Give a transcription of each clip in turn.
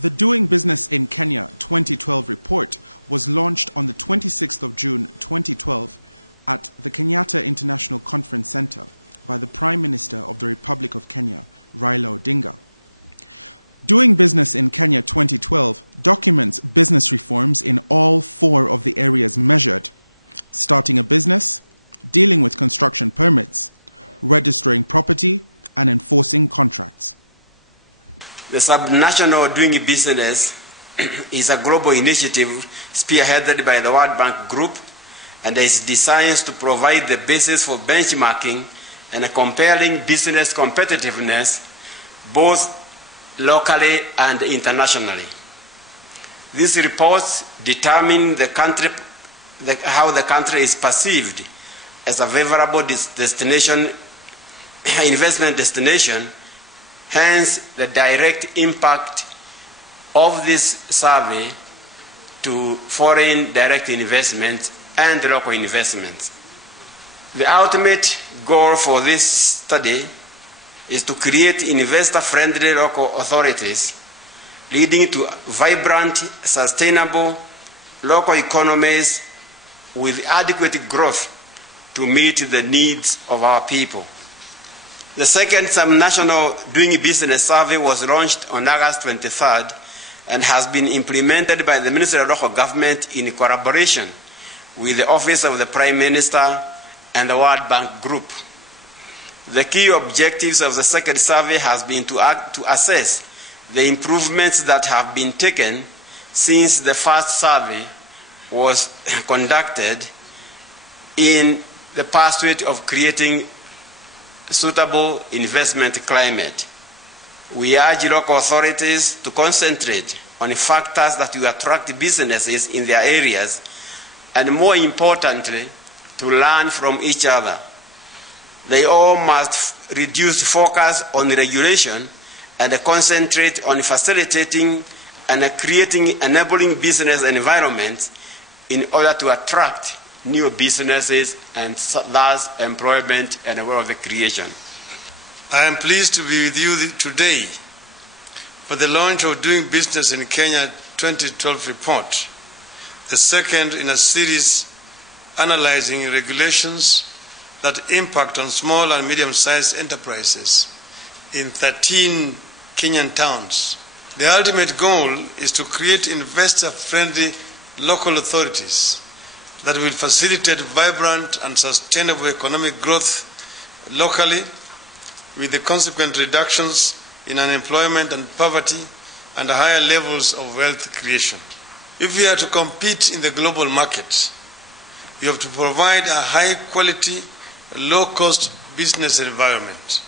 The Doing Business in Kenya 2012 report was launched on the 26th of June 2012 at the Kenyatta International Conference Center by the Prime Minister of the Republic of Kenya, Raila Odinga. Doing Business in Kenya 2012 documents business reforms in all 4 of the areas measured: starting a business, dealing with construction permits, registering property, and enforcing contracts. The subnational Doing Business is a global initiative spearheaded by the World Bank Group and is designed to provide the basis for benchmarking and comparing business competitiveness both locally and internationally. These reports determine how the country is perceived as a favorable investment destination. Hence, the direct impact of this survey to foreign direct investment and local investments. The ultimate goal for this study is to create investor-friendly local authorities, leading to vibrant, sustainable local economies with adequate growth to meet the needs of our people. The second subnational Doing Business survey was launched on August 23rd and has been implemented by the Ministry of Local Government in collaboration with the Office of the Prime Minister and the World Bank Group. The key objectives of the second survey has been to assess the improvements that have been taken since the first survey was conducted in the pursuit of creating suitable investment climate. We urge local authorities to concentrate on factors that will attract businesses in their areas and, more importantly, to learn from each other. They all must reduce focus on regulation and concentrate on facilitating and creating enabling business environments in order to attract new businesses and thus employment and wealth creation. I am pleased to be with you today for the launch of Doing Business in Kenya 2012 report, the second in a series analyzing regulations that impact on small and medium-sized enterprises in 13 Kenyan towns. The ultimate goal is to create investor-friendly local authorities that will facilitate vibrant and sustainable economic growth locally, with the consequent reductions in unemployment and poverty and higher levels of wealth creation. If we are to compete in the global market, we have to provide a high-quality, low-cost business environment.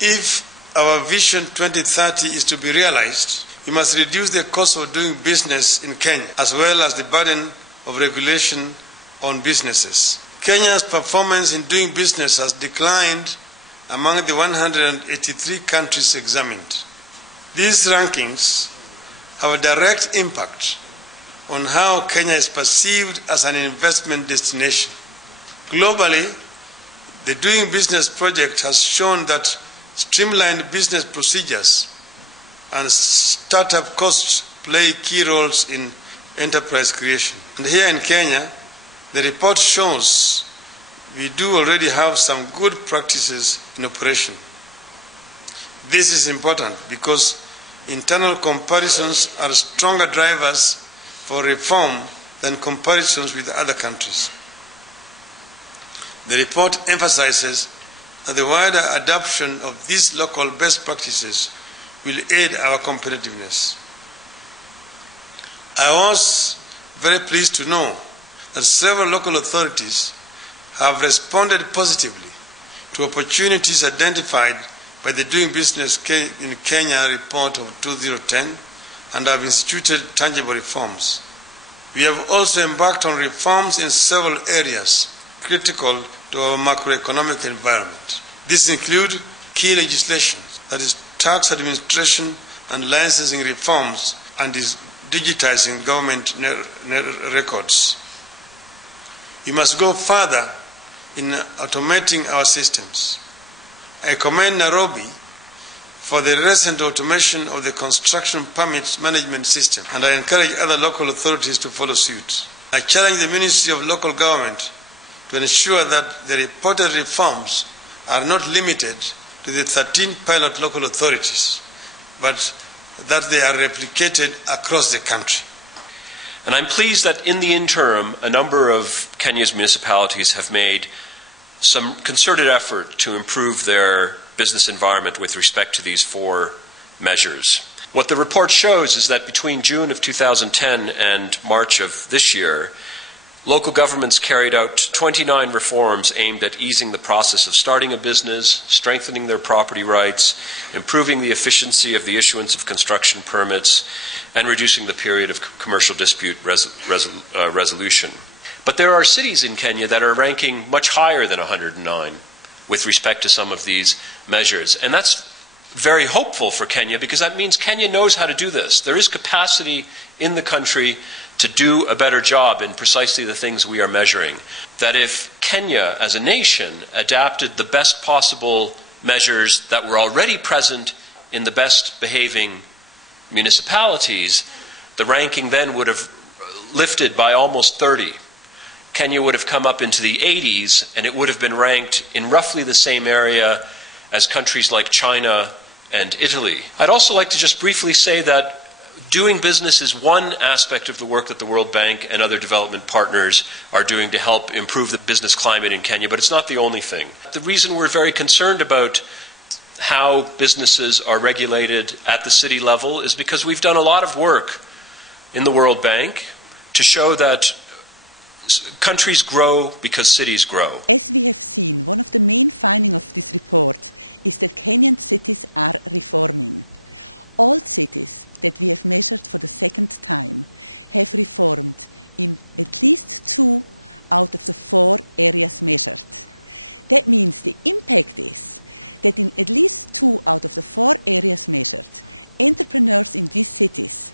If our Vision 2030 is to be realized, we must reduce the cost of doing business in Kenya, as well as the burden of regulation on businesses. Kenya's performance in doing business has declined among the 183 countries examined. These rankings have a direct impact on how Kenya is perceived as an investment destination. Globally, the Doing Business project has shown that streamlined business procedures and startup costs play key roles in enterprise creation. And here in Kenya, the report shows we do already have some good practices in operation. This is important because internal comparisons are stronger drivers for reform than comparisons with other countries. The report emphasizes that the wider adoption of these local best practices will aid our competitiveness. I was very pleased to know that several local authorities have responded positively to opportunities identified by the Doing Business in Kenya report of 2010 and have instituted tangible reforms. We have also embarked on reforms in several areas critical to our macroeconomic environment. These include key legislation, that is tax administration and licensing reforms, and is digitizing government records. We must go further in automating our systems. I commend Nairobi for the recent automation of the construction permit management system, and I encourage other local authorities to follow suit. I challenge the Ministry of Local Government to ensure that the reported reforms are not limited to the 13 pilot local authorities, but that they are replicated across the country. And I'm pleased that in the interim, a number of Kenya's municipalities have made some concerted effort to improve their business environment with respect to these 4 measures. What the report shows is that between June of 2010 and March of this year, local governments carried out 29 reforms aimed at easing the process of starting a business, strengthening their property rights, improving the efficiency of the issuance of construction permits, and reducing the period of commercial dispute resolution. But there are cities in Kenya that are ranking much higher than 109 with respect to some of these measures. And that's very hopeful for Kenya, because that means Kenya knows how to do this. There is capacity in the country to do a better job in precisely the things we are measuring. That if Kenya as a nation adapted the best possible measures that were already present in the best behaving municipalities, the ranking then would have lifted by almost 30. Kenya would have come up into the 80s, and it would have been ranked in roughly the same area as countries like China and Italy. I'd also like to just briefly say that doing business is one aspect of the work that the World Bank and other development partners are doing to help improve the business climate in Kenya, but it's not the only thing. The reason we're very concerned about how businesses are regulated at the city level is because we've done a lot of work in the World Bank to show that countries grow because cities grow. As we have seen, one of the main findings of this report is that Kenyan cities are reforming. All cities that we have measured for the second time have reformed in at least 2 out of the 4 areas measured. That means the impact is that in at least 2 out of the 4 areas measured, entrepreneurs in these cities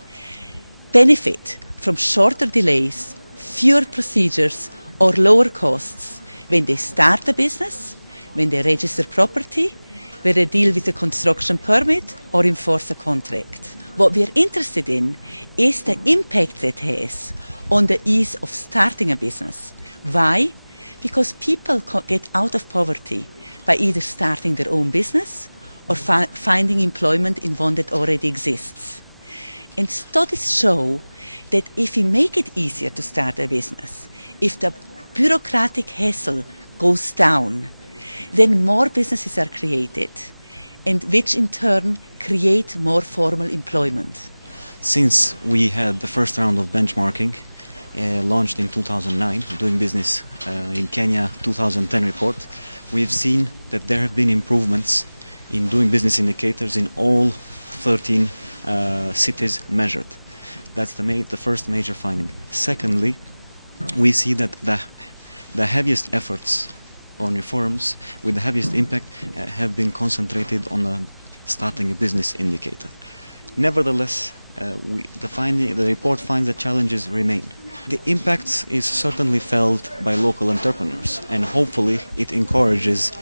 benefit from shorter delays, fewer procedures, or lower costs when they start a business, when they register property, when they deal with a construction permit or enforce a contract. What we are interested in is the impact that has on the ease of starting a business. Why? Because people get out of poverty by either starting their own business or finding employment in one that already exists. And studies show that if we make it easier to start a business, if the bureaucratic hassle goes down, then more businesses are created, and which in turn create more formal employment. Since we had the first round of benchmarking launched in 2009, Doing Business in Kenya 2010 report, we've seen that there have been improvements in doing business indicators in all 13 cities measured. That's the first major finding. Secondly, we see that the heaviest efforts on reforms with the heaviest impact have been concentrated on starting a business indicator. Nevertheless, the report finds that challenges remain. The impact is certainly felt by local entrepreneurs, and hopefully it encourages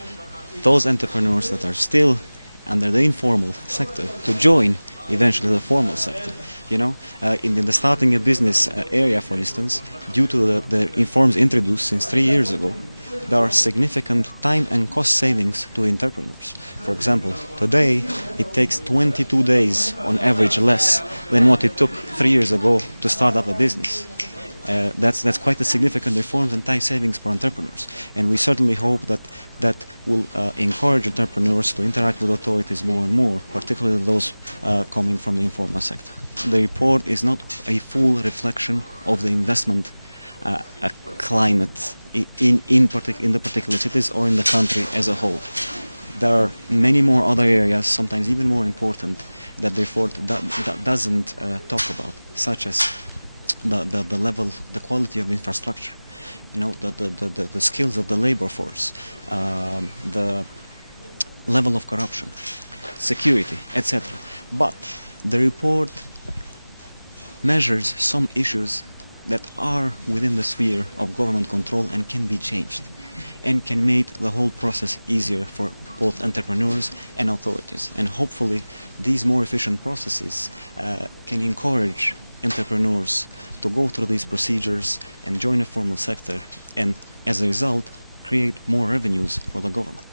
those entrepreneurs that are still under the informal sector to join eventually the formal sector. You know, in the starting a business area, for instance, due to the reforms introduced since 3 years ago, there are significant time and cost savings to entrepreneurs. For example, today it takes 22 days on average less than what it took 3 years ago to start up a business. That's quite a significant reform and time savings for entrepreneurs. And we certainly hope that will encourage entrepreneurs to interact with authorities more and more, particularly those coming from the informal sector. The report is not a full reflection of the investment climate in the particular cities or in the country as a whole. There are many more other areas, sometimes even more important, that the report doesn't talk about, such as the level, the quality of infrastructure, you know, the skills of the labor force, the level of corruption, security, etc. But the report measures some issues that are within the sphere of government control and can be changed, and can make the whole process easier for both entrepreneurs and authorities. And hopefully these more efficient processes can encourage entrepreneurs to go through these procedures and join the formal sector, and as a result create more revenues for the government.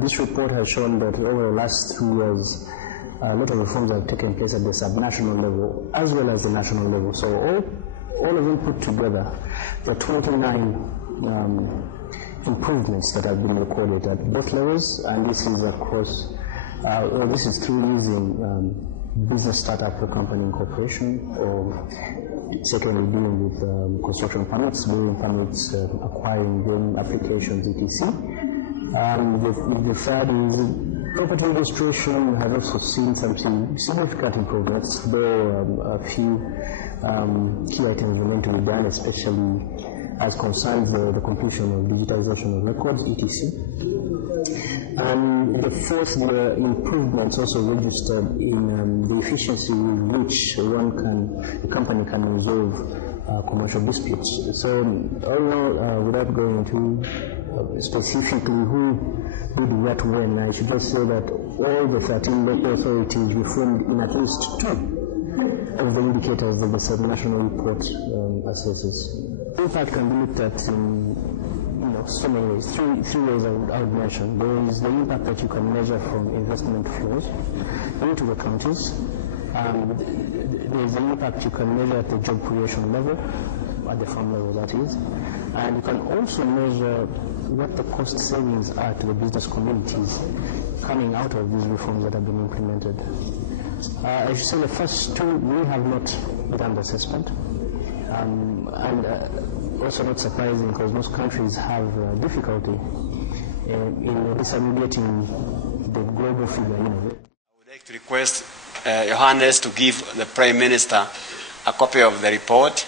This report has shown that over the last 3 years a lot of reforms have taken place at the subnational level as well as the national level. So all of them put together, there are 29 improvements that have been recorded at both levels, and this is across, this is through using business startup or company incorporation, or secondly dealing with construction permits, building permits, acquiring them, applications, etc. The third is property registration has also seen some significant improvements, though a few key items remain to be done, especially as concerns the completion of digitization of records, etc. And the fourth, the improvements also registered in the efficiency with which a company can resolve commercial disputes. So, all in all, without going into specifically who did what when, I should just say that all the 13 local authorities reformed in at least 2 of the indicators that the subnational report assesses. Impact can be looked at in so many ways. Three ways I would mention. There is the impact that you can measure from investment flows into the counties. There is the impact you can measure at the job creation level, at the farm level that is, and you can also measure what the cost savings are to the business communities coming out of these reforms that have been implemented. I should say the first 2 we have not done the assessment, and also not surprising because most countries have difficulty in disaggregating the global figure. I would like to request Johannes to give the Prime Minister a copy of the report